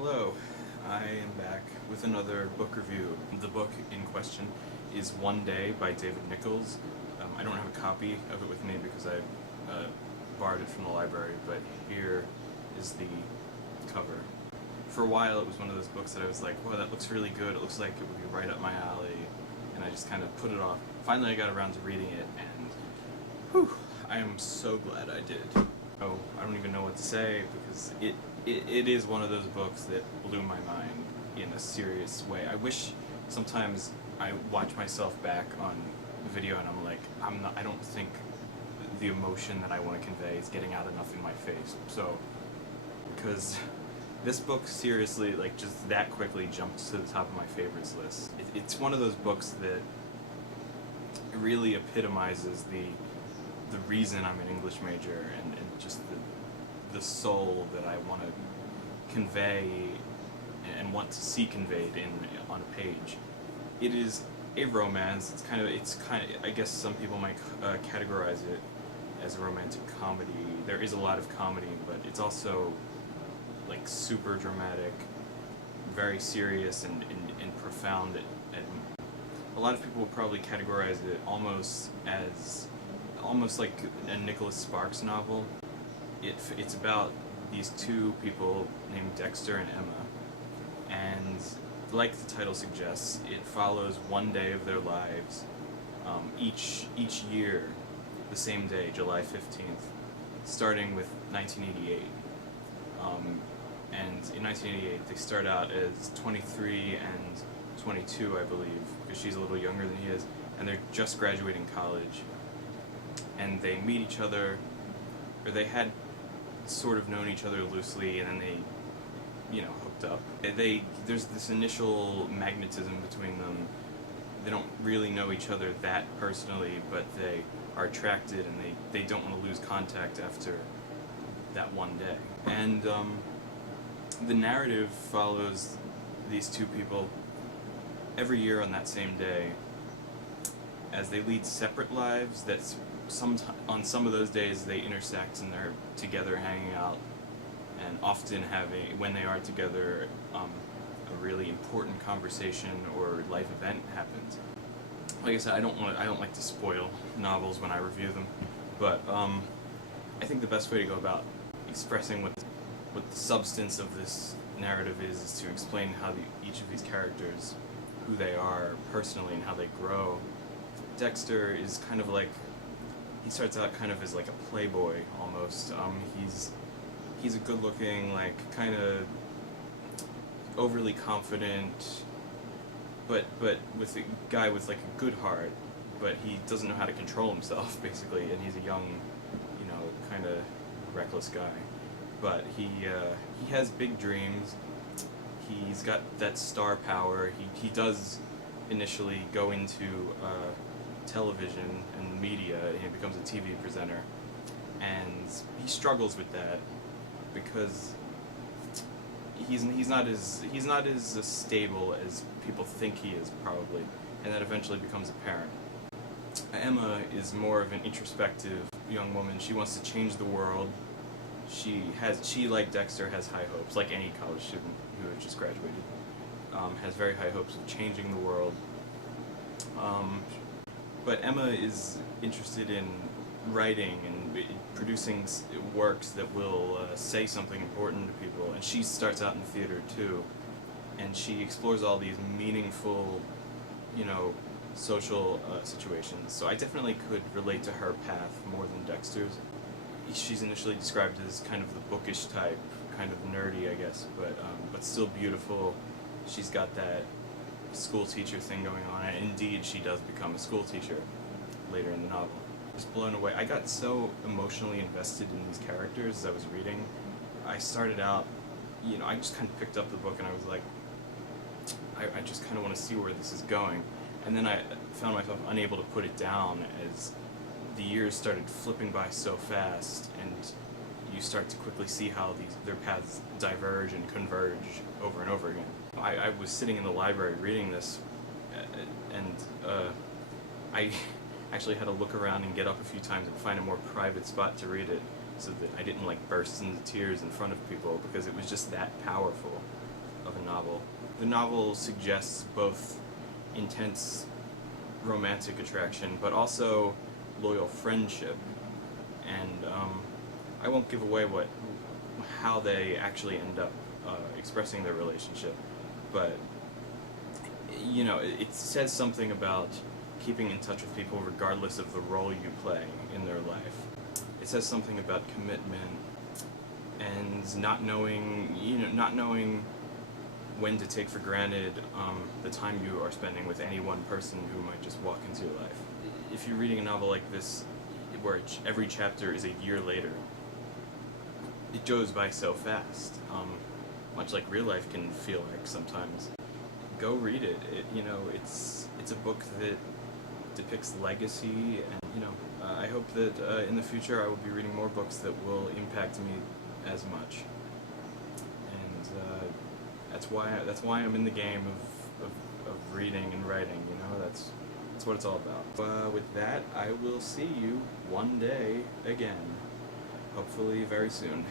Hello, I am back with another book review. The book in question is One Day by David Nicholls. I don't have a copy of it with me because I borrowed it from the library, but here is the cover. For a while it was one of those books that I was like, whoa, that looks really good, it looks like it would be right up my alley, and I just kind of put it off. Finally I got around to reading it, and whew, I am so glad I did. Oh, I don't even know what to say, because it is one of those books that blew my mind in a serious way. I wish sometimes I watch myself back on video and I'm like, I don't think the emotion that I want to convey is getting out enough in my face. So, because this book seriously, like, just that quickly jumps to the top of my favorites list. It's one of those books that really epitomizes the reason I'm an English major and just the soul that I want to convey and want to see conveyed on a page. It is a romance. It's kind of I guess some people might categorize it as a romantic comedy. There is a lot of comedy, but it's also like super dramatic, very serious and profound. And a lot of people will probably categorize it almost like a Nicholas Sparks novel. It's about these two people named Dexter and Emma, and like the title suggests, it follows one day of their lives, each year, the same day, July 15th, starting with 1988. And in 1988 they start out as 23 and 22, I believe, because she's a little younger than he is, and they're just graduating college. And they meet each other, or they had sort of known each other loosely, and then they, hooked up. There's this initial magnetism between them. They don't really know each other that personally, but they are attracted, and they don't want to lose contact after that one day. And the narrative follows these two people every year on that same day, as they lead separate lives that on some of those days they intersect and they're together hanging out, and often when they are together, a really important conversation or life event happens. Like I said, I don't like to spoil novels when I review them, but I think the best way to go about expressing what the substance of this narrative is to explain how each of these characters, who they are personally and how they grow. Dexter is kind of like, he starts out kind of as like a playboy almost. He's a good-looking, like, kind of overly confident, but with a guy with like a good heart, but he doesn't know how to control himself basically, and he's a young, kind of reckless guy. But he has big dreams. He's got that star power. He does initially go into television and media, and he becomes a TV presenter, and he struggles with that because he's not as stable as people think he is, probably, and that eventually becomes apparent. Emma is more of an introspective young woman. She wants to change the world. She, like Dexter, has high hopes, like any college student who has just graduated, has very high hopes of changing the world. But Emma is interested in writing and producing works that will say something important to people, and she starts out in theater too, and she explores all these meaningful, social situations. So I definitely could relate to her path more than Dexter's. She's initially described as kind of the bookish type, kind of nerdy, I guess, but still beautiful. She's got that school teacher thing going on, and indeed she does become a school teacher later in the novel. Just blown away. I got so emotionally invested in these characters as I was reading. I started out, I just kind of picked up the book and I was like, I just kind of want to see where this is going. And then I found myself unable to put it down as the years started flipping by so fast, and you start to quickly see how their paths diverge and converge over and over again. I was sitting in the library reading this, and I actually had to look around and get up a few times and find a more private spot to read it, so that I didn't burst into tears in front of people, because it was just that powerful. of a novel. The novel suggests both intense romantic attraction, but also loyal friendship. And I won't give away how they actually end up expressing their relationship, but you know, it says something about keeping in touch with people regardless of the role you play in their life. It says something about commitment and not knowing when to take for granted the time you are spending with any one person who might just walk into your life. If you're reading a novel like this, where every chapter is a year later, it goes by so fast, much like real life can feel like sometimes. Go read it. It's a book that depicts legacy, and I hope that in the future I will be reading more books that will impact me as much. And that's why I'm in the game of reading and writing. That's what it's all about. With that, I will see you one day again, hopefully very soon.